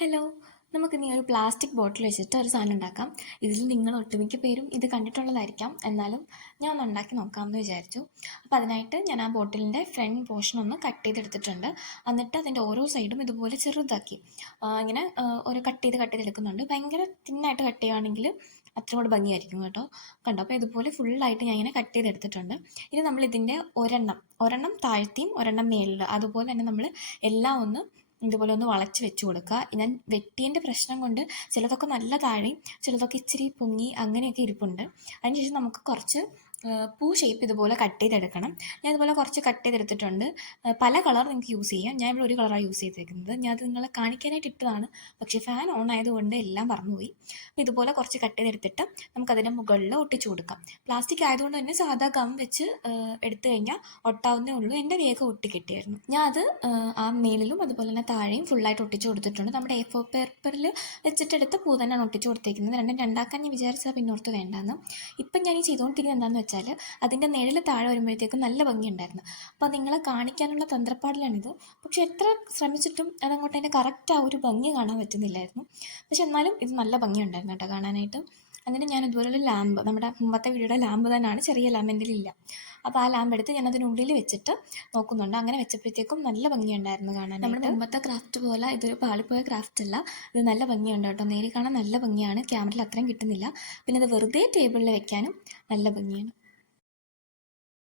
Hello, നമുക്കിനി ഒരു plastic bottle വെച്ചിട്ട് ഒരു സാധനം ഉണ്ടാക്കാം. ഇതിൽ നിങ്ങൾ ഒട്ടുമിക്ക പേരും ഇത് കണ്ടിട്ടുള്ളതായിരിക്കാം. എന്നാലും ഞാൻ ഒന്ന് ഉണ്ടാക്കി നോക്കാമെന്ന് വിചാരിച്ചു. അപ്പോൾ അതിനായിട്ട് ഞാൻ ആ ബോട്ടിലിൻ്റെ ഫ്രണ്ട് പോർഷൻ ഒന്ന് കട്ട് ചെയ്തെടുത്തിട്ടുണ്ട്. എന്നിട്ട് അതിൻ്റെ ഓരോ സൈഡും ഇതുപോലെ ചെറുതാക്കി ഇങ്ങനെ ഒരു കട്ട് ചെയ്തെടുക്കുന്നുണ്ട്. ഭയങ്കര തിന്നായിട്ട് കട്ട് ചെയ്യുകയാണെങ്കിൽ അത്ര കൂടെ ഭംഗിയായിരിക്കും കേട്ടോ. കണ്ടോ? അപ്പോൾ ഇതുപോലെ ഫുള്ളായിട്ട് ഞാൻ ഇങ്ങനെ കട്ട് ചെയ്തെടുത്തിട്ടുണ്ട്. ഇനി നമ്മൾ ഇതിൻ്റെ ഒരെണ്ണം താഴ്ത്തിയും ഒരെണ്ണം മേളിൽ അതുപോലെ തന്നെ നമ്മൾ എല്ലാം ഒന്ന് ഇതുപോലെ ഒന്ന് വളച്ച് വെച്ച് കൊടുക്കുക. ഞാൻ വെട്ടീൻ്റെ പ്രശ്നം കൊണ്ട് ചിലതൊക്കെ നല്ല താഴെയും ചിലതൊക്കെ ഇച്ചിരി പൊങ്ങി അങ്ങനെയൊക്കെ ഇരിപ്പുണ്ട്. അതിനുശേഷം നമുക്ക് കുറച്ച് പൂ ഷേപ്പ് ഇതുപോലെ കട്ട് ചെയ്തെടുക്കണം. ഞാൻ ഇതുപോലെ കുറച്ച് കട്ട് ചെയ്തെടുത്തിട്ടുണ്ട്. പല കളർ നിങ്ങൾക്ക് യൂസ് ചെയ്യാം. ഞാൻ ഇവിടെ ഒരു കളറാണ് യൂസ് ചെയ്തേക്കുന്നത്. ഞാൻ അത് നിങ്ങളെ കാണിക്കാനായിട്ട് ഇട്ടതാണ്, പക്ഷേ ഫാൻ ഓൺ ആയതുകൊണ്ട് എല്ലാം മറന്നുപോയി. അപ്പോൾ ഇതുപോലെ കുറച്ച് കട്ട് ചെയ്തെടുത്തിട്ട് നമുക്കതിൻ്റെ മുകളിൽ ഒട്ടിച്ചു കൊടുക്കാം. പ്ലാസ്റ്റിക് ആയതുകൊണ്ട് തന്നെ സാധാ ഗം വെച്ച് എടുത്തു കഴിഞ്ഞാൽ ഒട്ടാവുന്നേ ഉള്ളൂ. എൻ്റെ വേഗം ഒട്ടിക്കിട്ടിയായിരുന്നു. ഞാൻ അത് ആ മേളിലും അതുപോലെ തന്നെ താഴെയും ഫുള്ളായിട്ട് ഒട്ടിച്ചു കൊടുത്തിട്ടുണ്ട്. നമ്മുടെ A4 പേപ്പറിൽ വെച്ചിട്ടെടുത്ത പൂ തന്നെയാണ് ഒട്ടിച്ചു കൊടുത്തേക്കുന്നത്. രണ്ടും രണ്ടാക്കാൻ ഞാൻ വിചാരിച്ചാൽ പിന്നോർത്ത് വേണ്ടാന്ന്. ഇപ്പം ഞാൻ ഈ ചെയ്തുകൊണ്ടിരിക്കുന്നത് എന്താണെന്ന് വെച്ചാൽ അതിൻ്റെ നിഴൽ താഴെ വരുമ്പോഴത്തേക്കും നല്ല ഭംഗിയുണ്ടായിരുന്നു. അപ്പോൾ നിങ്ങളെ കാണിക്കാനുള്ള തന്ത്രപ്പാടിലാണിത്. പക്ഷെ എത്ര ശ്രമിച്ചിട്ടും അതങ്ങോട്ട് അതിൻ്റെ കറക്റ്റ് ആ ഒരു ഭംഗി കാണാൻ പറ്റുന്നില്ലായിരുന്നു. പക്ഷെ എന്നാലും ഇത് നല്ല ഭംഗിയുണ്ടായിരുന്നു കേട്ടോ കാണാനായിട്ട്. അങ്ങനെ ഞാൻ ഇതുപോലൊരു ലാമ്പ്, നമ്മുടെ മുമ്പത്തെ വീഡിയോയുടെ ലാമ്പ് തന്നെയാണ്, ചെറിയ ലാമ്പ് എൻ്റെ ഇല്ല. അപ്പോൾ ആ ലാമ്പ് എടുത്ത് ഞാൻ അതിനുള്ളിൽ വെച്ചിട്ട് നോക്കുന്നുണ്ട്. അങ്ങനെ വെച്ചപ്പോഴത്തേക്കും നല്ല ഭംഗിയുണ്ടായിരുന്നു കാണാൻ. നമ്മുടെ മുമ്പത്തെ ക്രാഫ്റ്റ് പോലെ ഇതൊരു പാളിപ്പോയ ക്രാഫ്റ്റ് അല്ല. ഇത് നല്ല ഭംഗിയുണ്ട് കേട്ടോ. നേരിൽ കാണാൻ നല്ല ഭംഗിയാണ്. ക്യാമറയിൽ അത്രയും കിട്ടുന്നില്ല. പിന്നെ ഇത് വെറുതെ ടേബിളിൽ വെക്കാനും നല്ല ഭംഗിയാണ്.